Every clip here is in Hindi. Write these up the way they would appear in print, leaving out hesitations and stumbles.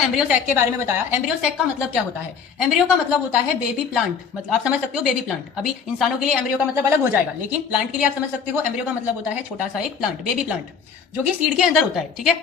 एम्ब्रियो सैक के बारे में बताया। एम्ब्रियो सैक का मतलब क्या होता है? एम्ब्रियो का मतलब होता है बेबी प्लांट। मतलब आप समझ सकते हो बेबी प्लांट। अभी इंसानों के लिए एम्ब्रियो का मतलब अलग हो जाएगा, लेकिन प्लांट के लिए आप समझ सकते हो एम्ब्रियो का मतलब होता है छोटा सा एक प्लांट, बेबी प्लांट, जो कि सीड के अंदर होता है। ठीक है,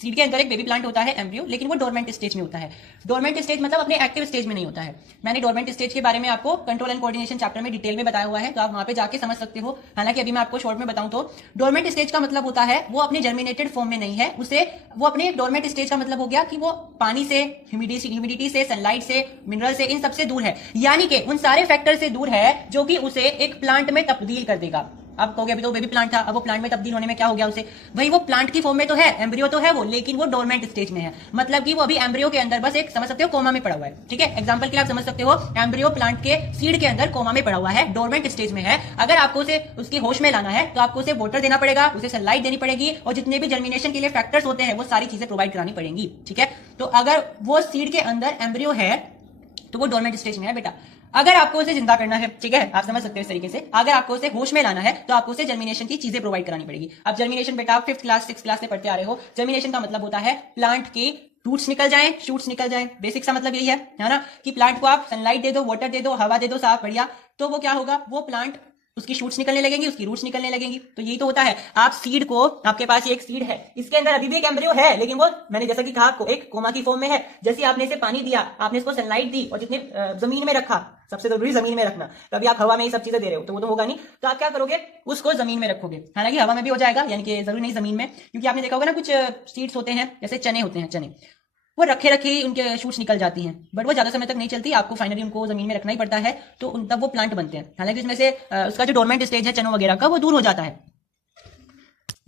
सीड के अंदर एक बेबी प्लांट होता है एम्ब्रियो, लेकिन वो डोरमेंट स्टेज में होता है। डोरमेंट स्टेज मतलब अपने एक्टिव स्टेज में नहीं होता है। मैंने डोरमेंट स्टेज के बारे में आपको कंट्रोल एंड कोऑर्डिनेशन चैप्टर में डिटेल में बताया हुआ है, तो आप वहां पे जाके समझ सकते हो। हालांकि अभी मैं आपको शॉर्ट में बताऊं तो डोरमेंट स्टेज का मतलब होता है वो अपने जर्मिनेटेड फॉर्म में नहीं है, उसे वो अपने डोरमेंट स्टेज का मतलब हो गया कि वो पानी से, ह्यूमिडिटी से, सनलाइट से, मिनरल से, इन सबसे दूर है, यानी कि उन सारे फैक्टर से दूर है जो कि उसे एक प्लांट में तब्दील कर देगा। आप कहोगे अभी तो बेबी प्लांट था, अब वो प्लांट में तब्दील होने में क्या हो गया उसे? भाई वो प्लांट की फॉर्म में तो है, एम्ब्रियो तो है वो, लेकिन वो डोरमेंट स्टेज में है। मतलब कि वो अभी एम्ब्रियो के अंदर बस एक समझ सकते हो कोमा में पड़ा हुआ है। ठीक है, एग्जांपल के लिए आप समझ सकते हो एम्ब्रियो प्लांट के सीड के अंदर कोमा में पड़ा हुआ है, डोरमेंट स्टेज में है। अगर आपको उसे उसकी होश में लाना है तो आपको उसे वाटर देना पड़ेगा, उसे सनलाइट देनी पड़ेगी, और जितने भी जर्मिनेशन के लिए फैक्टर्स होते हैं वो सारी चीजें प्रोवाइड करानी पड़ेंगी। ठीक है, तो अगर वो सीड के अंदर एम्ब्रियो है तो वो डोरमेंट स्टेज में है बेटा। अगर आपको उसे जिंदा करना है, ठीक है, आप समझ सकते हो इस तरीके से, अगर आपको उसे होश में लाना है तो आपको उसे जर्मिनेशन की चीजें प्रोवाइड करानी पड़ेगी। अब जर्मिनेशन बेटा आप 5th क्लास 6th क्लास से पढ़ते आ रहे हो। जर्मिनेशन का मतलब होता है प्लांट के रूट्स निकल जाएं, शूट्स निकल जाएं। बेसिक सा मतलब यही है ना, कि प्लांट को आप सनलाइट दे दो, वाटर दे दो, हवा दे दो साफ बढ़िया, तो वो क्या होगा, वो प्लांट उसकी शूट्स निकलने लगेंगी, उसकी रूट्स निकलने लगेंगी। तो यही तो होता है। आप सीड को, आपके पास ये एक सीड है, इसके अंदर अभी भी एक एम्ब्रियो है, लेकिन वो मैंने जैसा कि कहा आपको एक कोमा की फॉर्म में है। जैसे आपने इसे पानी दिया, आपने इसको सनलाइट दी, और जितने जमीन में रखा, सबसे जरूरी जमीन में रखना। कभी आप हवा में ये सब चीजें दे रहे हो तो वो तो होगा नहीं, तो आप क्या करोगे, उसको जमीन में रखोगे। हालांकि हवा में भी हो जाएगा, यानी कि जरूरी नहीं जमीन में, क्योंकि आपने देखा होगा ना कुछ सीड्स होते हैं, जैसे चने होते हैं, चने वो रखे रखे ही उनके शूट्स निकल जाती हैं, बट वो ज्यादा समय तक नहीं चलती, आपको फाइनली उनको जमीन में रखना ही पड़ता है, तो तब वो प्लांट बनते हैं। हालांकि उसमें से उसका जो डोरमेंट स्टेज है चनों वगैरह का, वो दूर हो जाता है।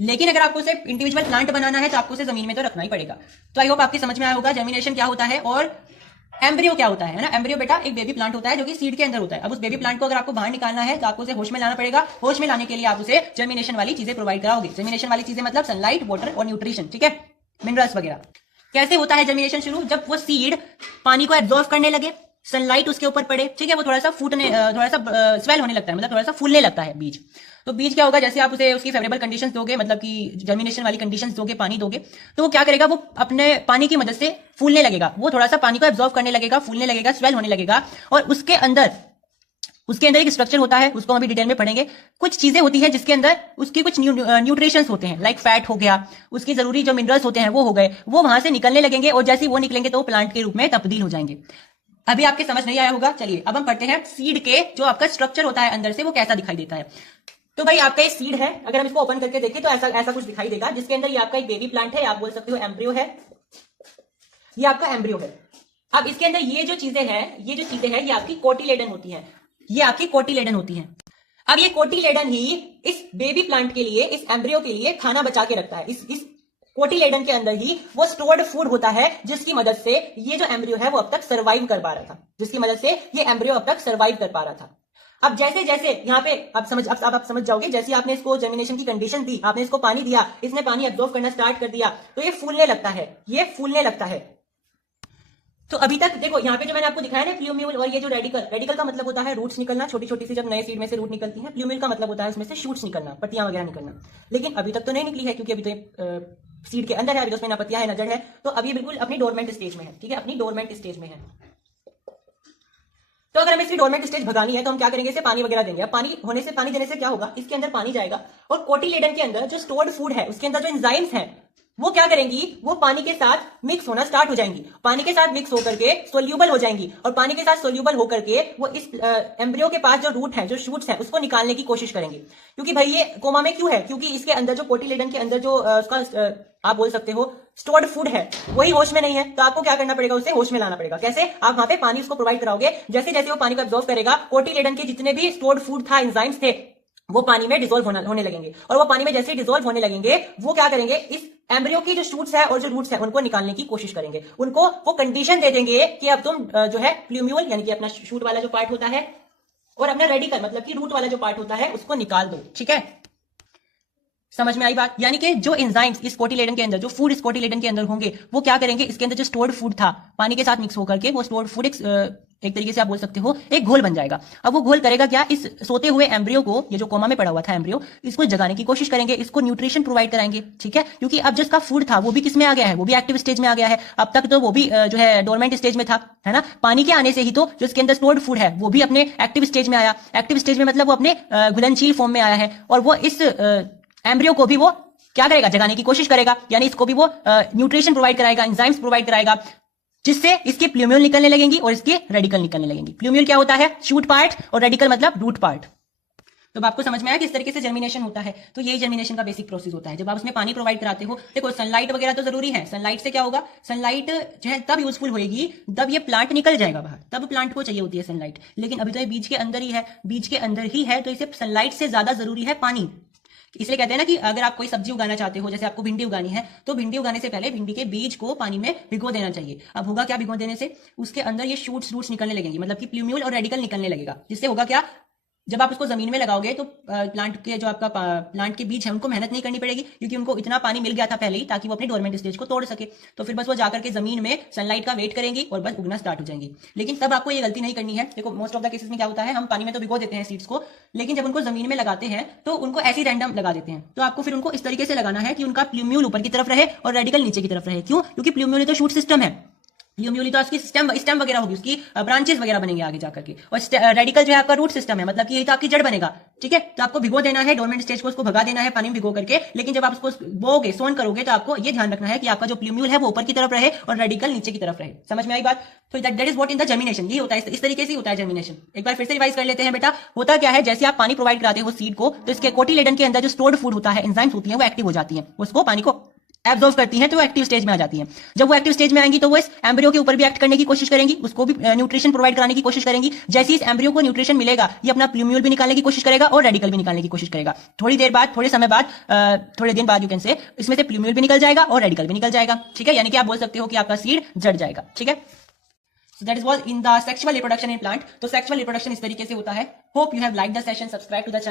लेकिन अगर आपको उसे इंडिविजुअल प्लांट बनाना है तो आपको उसे जमीन में तो रखना ही पड़ेगा। तो आई होप आपकी समझ में आया होगा जर्मिनेशन क्या होता है और एम्ब्रियो क्या होता है ना। एम्ब्रियो बेटा एक बेबी प्लांट होता है जो कि सीड के अंदर होता है। अब उस बेबी प्लांट को अगर आपको बाहर निकालना है तो आपको उसे होश में लाना पड़ेगा। होश में लाने के लिए आप उसे जर्मिनेशन वाली चीजें प्रोवाइड कराओगे। जर्मिनेशन वाली चीजें मतलब सनलाइट, वाटर और न्यूट्रिशन, ठीक है, मिनरल्स वगैरह। कैसे होता है जर्मिनेशन शुरू? जब वो सीड पानी को एब्जॉर्व करने लगे, सनलाइट उसके ऊपर पड़े, ठीक है, वो थोड़ा सा स्वेल होने लगता है, मतलब थोड़ा सा फूलने लगता है बीज। तो बीज क्या होगा, जैसे आप उसे उसकी फेवरेबल कंडीशंस दोगे, मतलब कि जर्मिनेशन वाली कंडीशंस दोगे, पानी दोगे, तो वो क्या करेगा, वो अपने पानी की मदद से फूलने लगेगा। वो थोड़ा सा पानी को एब्जॉर्व करने लगेगा, फूलने लगेगा, स्वेल होने लगेगा, और उसके अंदर एक स्ट्रक्चर होता है, उसको हम अभी डिटेल में पढ़ेंगे। कुछ चीजें होती हैं जिसके अंदर उसके कुछ न्यूट्रिशंस होते हैं, लाइक फैट हो गया, उसकी जरूरी जो मिनरल्स होते हैं वो हो गए, वो वहां से निकलने लगेंगे, और जैसे ही वो निकलेंगे तो वो प्लांट के रूप में तब्दील हो जाएंगे। अभी आपके समझ नहीं आया होगा, चलिए अब हम पढ़ते हैं सीड के जो आपका स्ट्रक्चर होता है अंदर से वो कैसा दिखाई देता है। तो भाई आपका ये सीड है, अगर हम इसको ओपन करके देखें तो ऐसा कुछ दिखाई देगा, जिसके अंदर ये आपका एक बेबी प्लांट है, आप बोल सकते हो एम्ब्रियो है, ये आपका एम्ब्रियो है। अब इसके अंदर ये जो चीजें हैं ये आपकी कोटिलेडन होती हैं, ये आपकी कोटिलेडन होती हैं। अब ये कोटिलेडन ही इस बेबी प्लांट के लिए, इस एम्ब्रियो के लिए खाना बचा के रखता है। इस कोटिलेडन के अंदर ही वो स्टोर्ड फूड होता है, जिसकी मदद से ये जो एम्ब्रियो है वो अब तक सर्वाइव कर पा रहा था, अब जैसे जैसे यहाँ पे आप समझ जाओगे, जैसे आपने इसको जर्मिनेशन की कंडीशन दी, आपने इसको पानी दिया, इसने पानी एब्जॉर्ब करना स्टार्ट कर दिया, तो ये फूलने लगता है। तो अभी तक देखो यहाँ पे जो मैंने आपको दिखाया ना प्लूम्यूल, और ये जो रेडिकल का मतलब होता है रूट्स निकलना, छोटी छोटी सी जब नए सीड में से रूट निकलती है। प्लूम्यूल का मतलब होता है उसमें से शूट्स निकलना, पत्तियां वगैरह निकलना। लेकिन अभी तक तो नहीं निकली है, क्योंकि अभी तो सीड के अंदर है, अभी तो उसमें ना पत्तियां है ना जड़ है, तो अभी बिल्कुल अपनी डोरमेंट स्टेज में है, ठीक है, अपनी डोरमेंट स्टेज में है। तो अगर हमें इसकी डोरमेंट स्टेज भगानी है तो हम क्या करेंगे, इसे पानी वगैरह देंगे। अब पानी देने से क्या होगा, इसके अंदर पानी जाएगा, और कोटिलेडन के अंदर जो स्टोर्ड फूड है उसके अंदर जो एंजाइम्स हैं वो क्या करेंगी, वो पानी के साथ मिक्स होना स्टार्ट हो जाएंगी, पानी के साथ मिक्स होकर के सोल्यूबल हो जाएंगी, और पानी के साथ सोल्यूबल होकर के वो इस एम्ब्रियो के पास जो रूट है, जो शूट्स है, उसको निकालने की कोशिश करेंगे। क्योंकि भाई ये कोमा में क्यों है, क्योंकि इसके अंदर जो कोटिलेडन के अंदर जो उसका आप बोल सकते हो स्टोर्ड फूड है वही होश में नहीं है, तो आपको क्या करना पड़ेगा, उसे होश में लाना पड़ेगा। कैसे? आप वहां पे पानी उसको प्रोवाइड कराओगे, जैसे जैसे वो पानी को एब्जॉर्व करेगा, कोटिलेडन के जितने भी स्टोर्ड फूड था, एंजाइम्स थे, वो पानी में डिसॉल्व होने लगेंगे, और वो पानी में जैसे डिसॉल्व होने लगेंगे वो क्या करेंगे, इस एम्ब्रियो की जो शूट्स है और जो रूट्स है उनको निकालने की कोशिश करेंगे। उनको वो कंडीशन दे देंगे कि अब तुम जो है प्लूम्यूल यानी कि अपना शूट वाला जो पार्ट होता है, और अपना रेडिकल मतलब कि रूट वाला जो पार्ट होता है, उसको निकाल दो, ठीक है। समझ में आई बात? यानी कि जो एंजाइम्स इस कोटिलेडन के अंदर, जो फूड इस कोटिलेडन के अंदर होंगे, वो क्या करेंगे, इसके अंदर जो स्टोर्ड फूड था पानी के साथ मिक्स होकर के, वो स्टोर्ड फूड एक तरीके से आप बोल सकते हो एक घोल बन जाएगा। अब वो घोल करेगा क्या, इस सोते हुए एम्ब्रियो को, ये जो कोमा में पड़ा हुआ था एम्ब्रियो, इसको जगाने की कोशिश करेंगे, इसको न्यूट्रिशन प्रोवाइड कराएंगे, ठीक है, क्योंकि अब जिसका फूड था वो भी किस में आ गया है, वो भी एक्टिव स्टेज में आ गया है। अब तक तो वो भी जो है डोरमेंट स्टेज में था, है ना। पानी के आने से ही तो जो इसके अंदर स्टोर्ड फूड है वो भी अपने एक्टिव स्टेज में आया। एक्टिव स्टेज में मतलब वो अपने घुलनशील फॉर्म में आया है, और वो इस एम्ब्रियो को भी वो क्या करेगा, जगाने की कोशिश करेगा, यानी इसको भी वो न्यूट्रिशन प्रोवाइड कराएगा, एंजाइम्स प्रोवाइड कराएगा, जिससे इसके प्लूम्यूल निकलने लगेंगी और इसके रेडिकल निकलने लगेंगी। प्लूम्यूल क्या होता है, शूट पार्ट, और रेडिकल मतलब रूट पार्ट। तो आपको समझ में आया किस तरीके से जर्मिनेशन होता है। तो यही जर्मिनेशन का बेसिक प्रोसेस होता है। जब आप उसमें पानी प्रोवाइड कराते हो, देखो सनलाइट वगैरह तो जरूरी है। सनलाइट से क्या होगा, सनलाइट जो है तब यूजफुल होगी तब ये प्लांट निकल जाएगा बाहर, तब प्लांट को चाहिए होती है सनलाइट। लेकिन अभी तो ये बीज के अंदर ही है, बीज के अंदर ही है, तो इसे सनलाइट से ज्यादा जरूरी है पानी। इसलिए कहते हैं ना कि अगर आप कोई सब्जी उगाना चाहते हो, जैसे आपको भिंडी उगानी है, तो भिंडी उगाने से पहले भिंडी के बीज को पानी में भिगो देना चाहिए। अब होगा क्या भिगो देने से, उसके अंदर ये शूट्स रूट्स निकलने लगेंगी, मतलब कि प्लूम्यूल और रेडिकल निकलने लगेगा, जिससे होगा क्या, जब आप उसको जमीन में लगाओगे तो प्लांट के जो आपका प्लांट के बीज है उनको मेहनत नहीं करनी पड़ेगी, क्योंकि उनको इतना पानी मिल गया था पहले ही, ताकि वो अपने डोरमेंट स्टेज को तोड़ सके। तो फिर बस वो जाकर के जमीन में सनलाइट का वेट करेंगी और बस उगना स्टार्ट हो जाएंगी। लेकिन तब आपको ये गलती नहीं करनी है। देखो मोस्ट ऑफ द केसेस में क्या होता है, हम पानी में तो भिगो देते हैं सीड्स को, लेकिन जब उनको जमीन में लगाते हैं तो उनको ऐसी रैंडम लगा देते हैं। तो आपको फिर उनको इस तरीके से लगाना है कि उनका प्लूम्यूल ऊपर की तरफ रहे और रेडिकल नीचे की तरफ रहे। क्यों, क्योंकि प्लूम्यूल तो शूट सिस्टम है, प्लूम्यूली तो उसकी स्टेम वगैरह होगी, उसकी ब्रांचेस वगैरह बनेंगे आगे जाकर के, और रेडिकल जो है आपका रूट सिस्टम है, मतलब कि यही तो आपकी जड़ बनेगा, ठीक है। तो आपको भिगो देना है डोरमेंट स्टेज को, उसको भगा देना है पानी में भिगो करके। लेकिन जब आप उसको बोगे, सोन करोगे, तो आपको ये ध्यान रखना है कि आपका जो प्लूम्यूल है वो ऊपर की तरफ रहे और रेडिकल नीचे की तरफ रहे। समझ में आई बात? तो that is what in the germination, ये होता है, इस तरीके से होता है जर्मिनेशन। एक बार फिर से रिवाइज कर लेते हैं बेटा। होता क्या है, जैसे आप पानी प्रोवाइड कराते हो सीड को, तो इसके कोटिलेडन के अंदर जो स्टोर्ड फूड होता है, एंजाइम्स होती हैं, वो एक्टिव हो जाती हैं, उसको पानी को एब्जॉर्ब करती हैं, तो वो एक्टिव स्टेज में आ जाती हैं। जब वो एक्टिव स्टेज में आएंगी तो वो इस एम्ब्रियो के ऊपर भी एक्ट करने की कोशिश करेंगी, उसको भी न्यूट्रिशन प्रोवाइड कराने की कोशिश करेंगी। जैसे इस एम्ब्रियो को न्यूट्रिशन मिलेगा, ये अपना प्लूम्यूल भी निकालने की कोशिश करेगा और रेडिकल भी निकालने की कोशिश करेगा। थोड़ी देर बाद, थोड़े समय बाद, थोड़े दिन बाद यू कैन से, इसमें से प्लूम्यूल भी निकल जाएगा और रेडिकल भी निकल जाएगा, ठीक है। यानी कि आप बोल सकते हो कि आपका सीड जड़ जाएगा, ठीक है। So that is what in the sexual reproduction in plant. तो sexual reproduction इस तरीके से होता है। Hope you have liked the session. Subscribe to the channel.